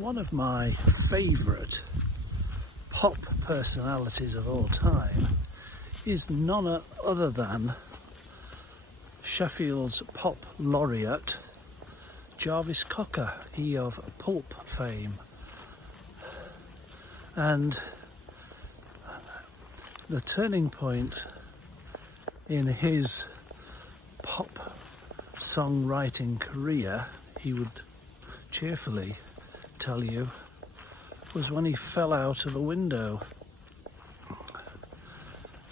one of my favourite pop personalities of all time is none other than Sheffield's Pop Laureate, Jarvis Cocker, he of Pulp fame. And the turning point in his pop songwriting career, he would cheerfully tell you, was when he fell out of a window.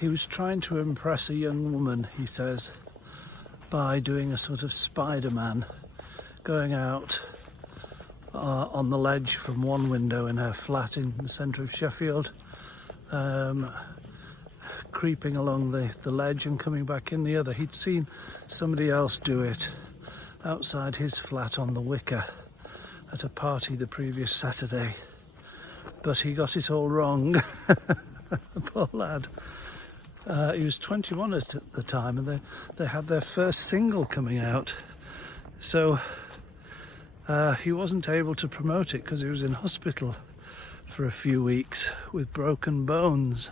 He was trying to impress a young woman, he says, by doing a sort of Spider-Man, going out on the ledge from one window in her flat in the centre of Sheffield, creeping along the ledge and coming back in the other. He'd seen somebody else do it outside his flat on the Wicker at a party the previous Saturday, but he got it all wrong. Poor lad. He was 21 at the time, and they had their first single coming out, so he wasn't able to promote it because he was in hospital for a few weeks with broken bones.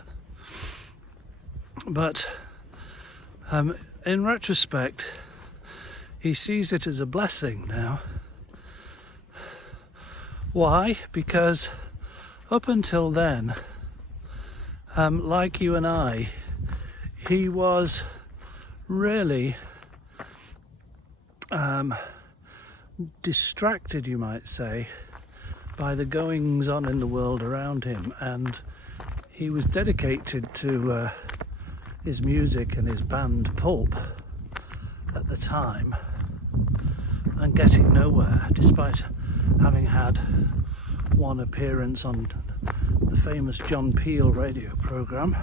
But in retrospect, he sees it as a blessing now. Why? Because up until then, like you and I, he was really distracted, you might say, by the goings on in the world around him, and he was dedicated to his music and his band Pulp at the time, and getting nowhere, despite having had one appearance on the famous John Peel radio programme.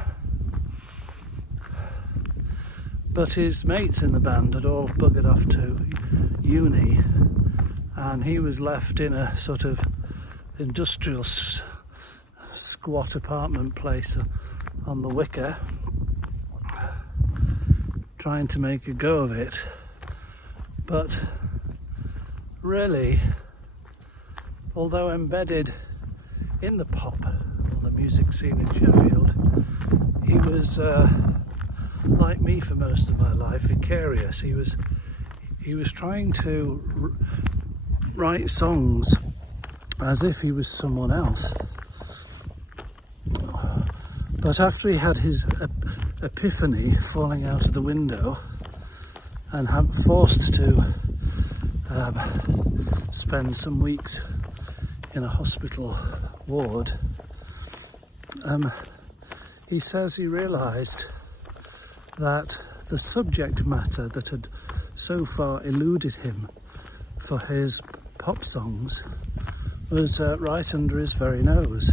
But his mates in the band had all buggered off to uni, and he was left in a sort of industrial squat apartment place on the Wicker, trying to make a go of it. But really, although embedded in the pop or the music scene in Sheffield, he was like me for most of my life, vicarious. He was trying to write songs as if he was someone else. But after he had his epiphany falling out of the window and forced to spend some weeks in a hospital ward, he says he realised that the subject matter that had so far eluded him for his pop songs was right under his very nose.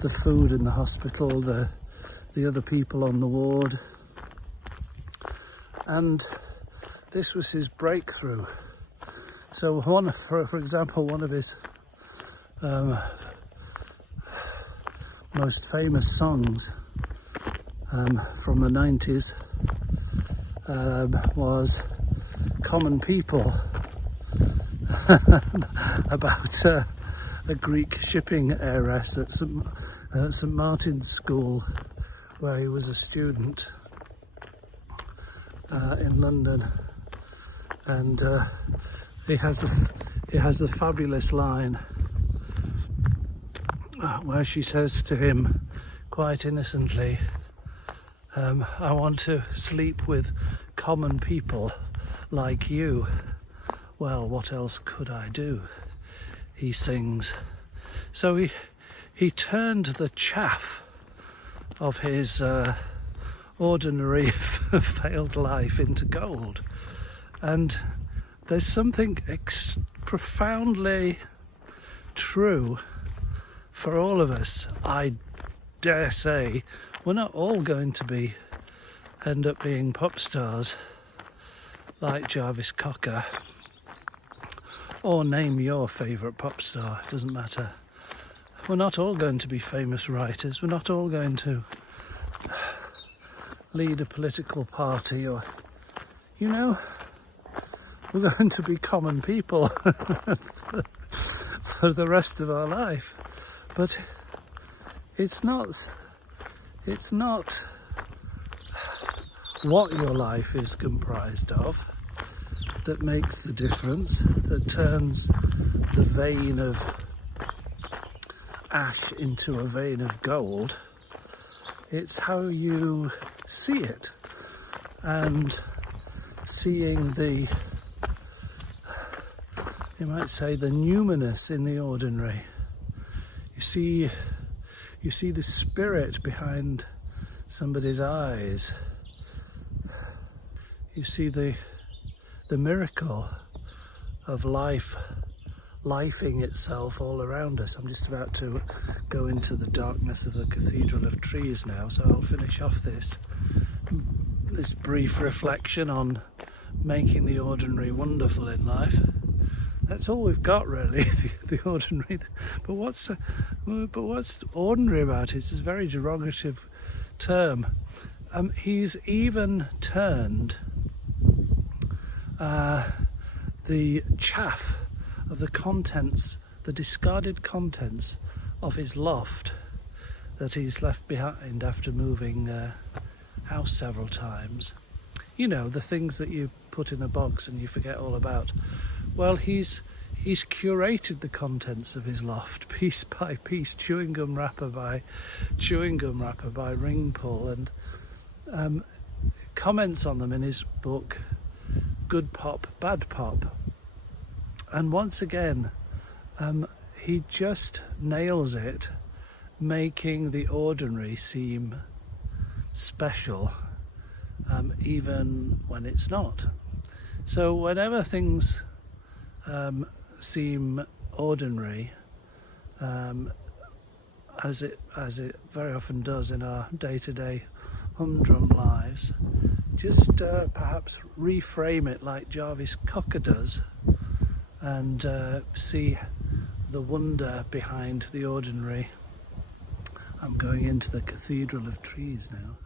The food in the hospital, the other people on the ward, and this was his breakthrough. So for example, one of his most famous songs from the 90s was Common People, about a Greek shipping heiress at St Martin's School, where he was a student in London, and he has the fabulous line where she says to him, quite innocently, I want to sleep with common people like you. Well, what else could I do? He sings. So he turned the chaff of his ordinary failed life into gold. And there's something profoundly true for all of us. I dare say we're not all going to end up being pop stars like Jarvis Cocker, or name your favourite pop star, it doesn't matter. We're not all going to be famous writers, we're not all going to lead a political party, or, we're going to be common people for the rest of our life. But it's not what your life is comprised of that makes the difference, that turns the vein of ash into a vein of gold. It's how you see it, and seeing the, you might say, the numinous in the ordinary. You see the spirit behind somebody's eyes. You see the miracle of life lifing itself all around us. I'm just about to go into the darkness of the Cathedral of Trees now, so I'll finish off this brief reflection on making the ordinary wonderful in life. That's all we've got, really, the ordinary. But what's ordinary about it? It's a very derogative term. He's even turned the chaff of the contents, the discarded contents of his loft that he's left behind after moving house several times. You know, the things that you put in a box and you forget all about. Well, he's curated the contents of his loft piece by piece, chewing gum wrapper by ring pull, and comments on them in his book Good Pop, Bad Pop. And once again, he just nails it, making the ordinary seem special, even when it's not. So whenever things seem ordinary, as it very often does in our day-to-day humdrum lives, just perhaps reframe it like Jarvis Cocker does, and see the wonder behind the ordinary. I'm going into the Cathedral of Trees now.